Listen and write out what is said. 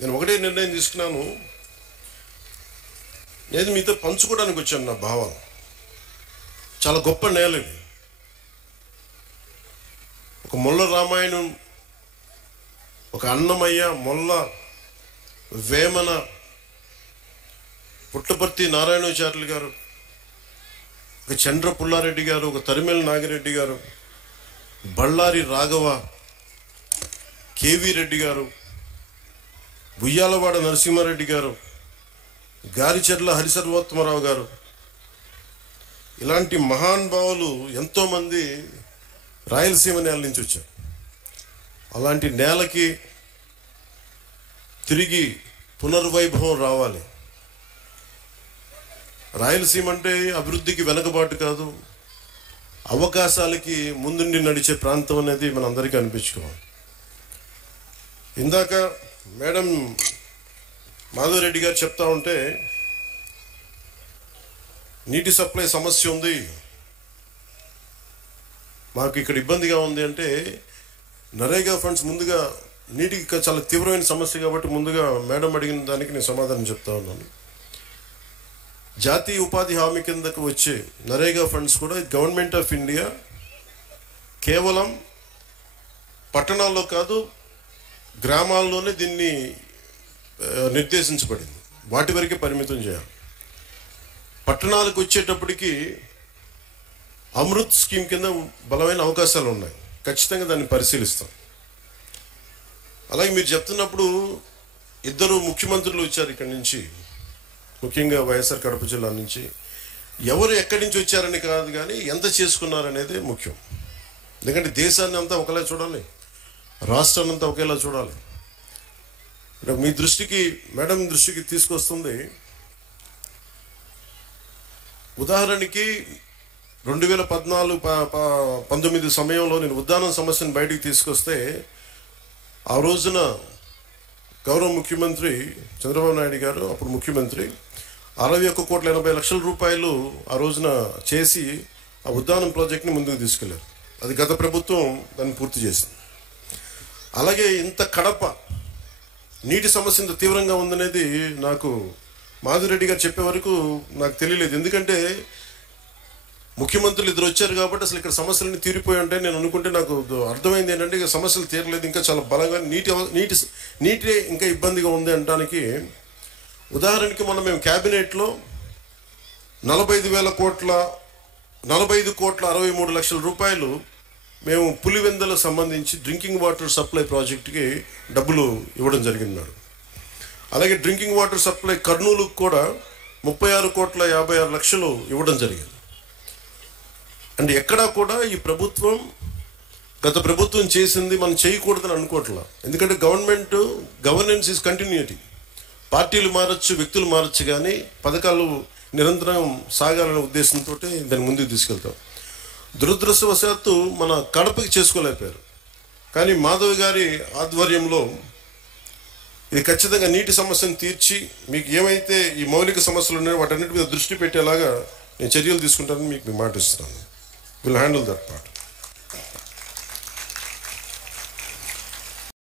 నేను ఒకటే నిర్ణయం తీసుకున్నాను, నేను మీతో పంచుకోవడానికి వచ్చాను నా భావాలు. చాలా గొప్ప నేల ఇది. ఒక మొల్ల రామాయణం, ఒక అన్నమయ్య, మొల్ల, వేమన, పుట్టపర్తి నారాయణాచార్యులు గారు, ఒక చంద్ర పుల్లారెడ్డి గారు, ఒక తరిమెల నాగిరెడ్డి గారు, బళ్ళారి రాఘవ, కేవీ రెడ్డి గారు, బుయ్యాలవాడ నరసింహారెడ్డి గారు, గారిచెర్ల హరిసర్వోత్తమరావు గారు, ఇలాంటి మహానుభావులు ఎంతోమంది రాయలసీమ నేల నుంచి వచ్చారు. అలాంటి నేలకి తిరిగి పునర్వైభవం రావాలి. రాయలసీమ అంటే అభివృద్ధికి వెనకబాటు కాదు, అవకాశాలకి ముందుండి నడిచే ప్రాంతం అనేది మనందరికీ అనిపించుకోవాలి. ఇందాక మేడం మాధవరెడ్డి గారు చెప్తా ఉంటే నీటి సప్లై సమస్య ఉంది, మాకు ఇక్కడ ఇబ్బందిగా ఉంది అంటే, నరేగా ఫండ్స్ ముందుగా నీటికి చాలా తీవ్రమైన సమస్య కాబట్టి ముందుగా మేడం అడిగిన దానికి నేను సమాధానం చెప్తా ఉన్నాను. జాతీయ ఉపాధి హామీ కిందకు వచ్చే నరేగా ఫండ్స్ కూడా గవర్నమెంట్ ఆఫ్ ఇండియా కేవలం పట్టణాల్లో కాదు, గ్రామాల్లోనే దీన్ని నిర్దేశించబడింది. వాటి వరకే పరిమితం చేయాలి. పట్టణాలకు వచ్చేటప్పటికి అమృత్ స్కీమ్ కింద బలమైన అవకాశాలు ఉన్నాయి, ఖచ్చితంగా దాన్ని పరిశీలిస్తాం. అలాగే మీరు చెప్తున్నప్పుడు ఇద్దరు ముఖ్యమంత్రులు వచ్చారు ఇక్కడి నుంచి, ముఖ్యంగా వైఎస్ఆర్ కడప జిల్లా నుంచి. ఎవరు ఎక్కడి నుంచి వచ్చారని కాదు కానీ ఎంత చేసుకున్నారనేదే ముఖ్యం. ఎందుకంటే దేశాన్ని అంతా ఒకలా చూడాలి, రాష్ట్రాన్ని అంతా ఒకేలా చూడాలి. మీ దృష్టికి, మేడం దృష్టికి తీసుకొస్తుంది, ఉదాహరణకి 2014-19 సమయంలో నేను ఉద్దానం సమస్యను బయటికి తీసుకొస్తే, ఆ రోజున గౌరవ ముఖ్యమంత్రి చంద్రబాబు నాయుడు గారు, అప్పుడు ముఖ్యమంత్రి, 61,80,00,000 రూపాయలు ఆ రోజున చేసి ఆ ఉద్దానం ప్రాజెక్ట్ని ముందుకు తీసుకెళ్లారు. అది గత ప్రభుత్వం దాన్ని పూర్తి చేసింది. అలాగే ఇంత కడప నీటి సమస్య ఇంత తీవ్రంగా ఉందనేది నాకు మాధురెడ్డి గారు చెప్పే వరకు నాకు తెలియలేదు. ఎందుకంటే ముఖ్యమంత్రులు ఇద్దరు వచ్చారు కాబట్టి అసలు ఇక్కడ సమస్యలన్నీ తీరిపోయి ఉంటాయి నేను అనుకుంటే, నాకు అర్థమైంది ఏంటంటే ఇక సమస్యలు తీరలేదు, ఇంకా చాలా బలంగా నీటి ఇంకా ఇబ్బందిగా ఉంది అనడానికి. ఉదాహరణకి మొన్న మేము క్యాబినెట్లో 45,63,00,000 రూపాయలు మేము పులివెందులకు సంబంధించి డ్రింకింగ్ వాటర్ సప్లై ప్రాజెక్టుకి డబ్బులు ఇవ్వడం జరిగింది. అలాగే డ్రింకింగ్ వాటర్ సప్లై కర్నూలుకు కూడా 36,56,00,000 ఇవ్వడం జరిగింది. అంటే ఎక్కడా కూడా ఈ ప్రభుత్వం, గత ప్రభుత్వం చేసింది మనం చేయకూడదని అనుకోవట్లా. ఎందుకంటే గవర్నెన్స్ ఈజ్ కంటిన్యూటీ. పార్టీలు మారచ్చు, వ్యక్తులు మారచ్చు, కానీ పథకాలు నిరంతరం సాగాలనే ఉద్దేశంతో దాన్ని ముందుకు తీసుకెళ్తాం. దురదృష్టవశాత్తు మన కడపకి చేసుకోలేకపోయారు. కానీ మాధవ్ గారి ఆధ్వర్యంలో ఇది ఖచ్చితంగా నీటి సమస్యను తీర్చి, మీకు ఏమైతే ఈ మౌలిక సమస్యలు ఉన్నాయో వాటన్నిటి మీద దృష్టి పెట్టేలాగా నేను చర్యలు తీసుకుంటానని మీకు మాట ఇస్తున్నాను. Will handle that part.